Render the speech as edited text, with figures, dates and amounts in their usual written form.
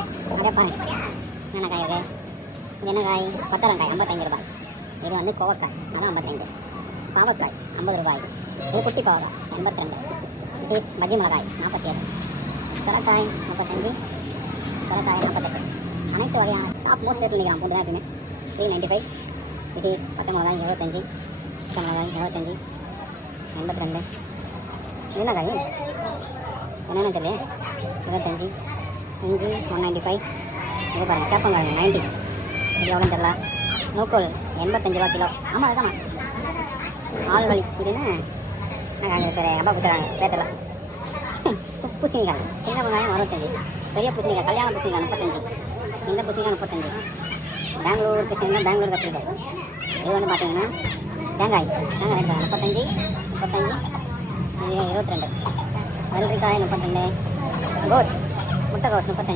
அப்படியே பாருங்க என்ன காய் இது. இது என்ன காய்? கொத்தரங்காய் 55 ரூபாய். இது வந்து கோவக்காய், அதான் 55. பாவக்காய் 50 ரூபாய். இது குட்டி பாவக்காய் 82. சீஸ் பஜ்ஜி மிளகாய் 47. சுரக்காய் 35. சுரக்காய் 48. அனைத்து வகையான டாப் மோஸ்ட் ரேட் நினைக்கிறோம் பூண்டு தான் எப்பயுமே 395. சீஸ் பச்சை மிளகாய் 75. பச்சை மிளகாய் 75. 82. என்ன காய் என்னென்னு தெரியல. 25. இஞ்சி 195. இது பாருங்கள் சேப்பங்காய் 90. இது எவ்வளோன்னு தெரியல. நூக்கோல் 85 ரூபா கிலோ. ஆமாம் அதுதான் ஆள்வழி. இதுன்னு நாங்கள் பேர் அப்பா கொடுத்துறாங்க பேட்டெல்லாம். பூசணிக்காய் சின்ன வெங்காயம் 65. பெரிய பூசணிக்காய் கல்யாண பூசணிக்காய் 35. இந்த பூசணிக்காய் 35. பெங்களூருக்கு சேர்ந்தால் பெங்களூர் கத்திரிக்காய். இது வந்து பார்த்தீங்கன்னா தேங்காய் ரேட் 35. இது 22. வெள்ளரிக்காய் 32. கோஸ் முட்டைக்கோஸ் 35.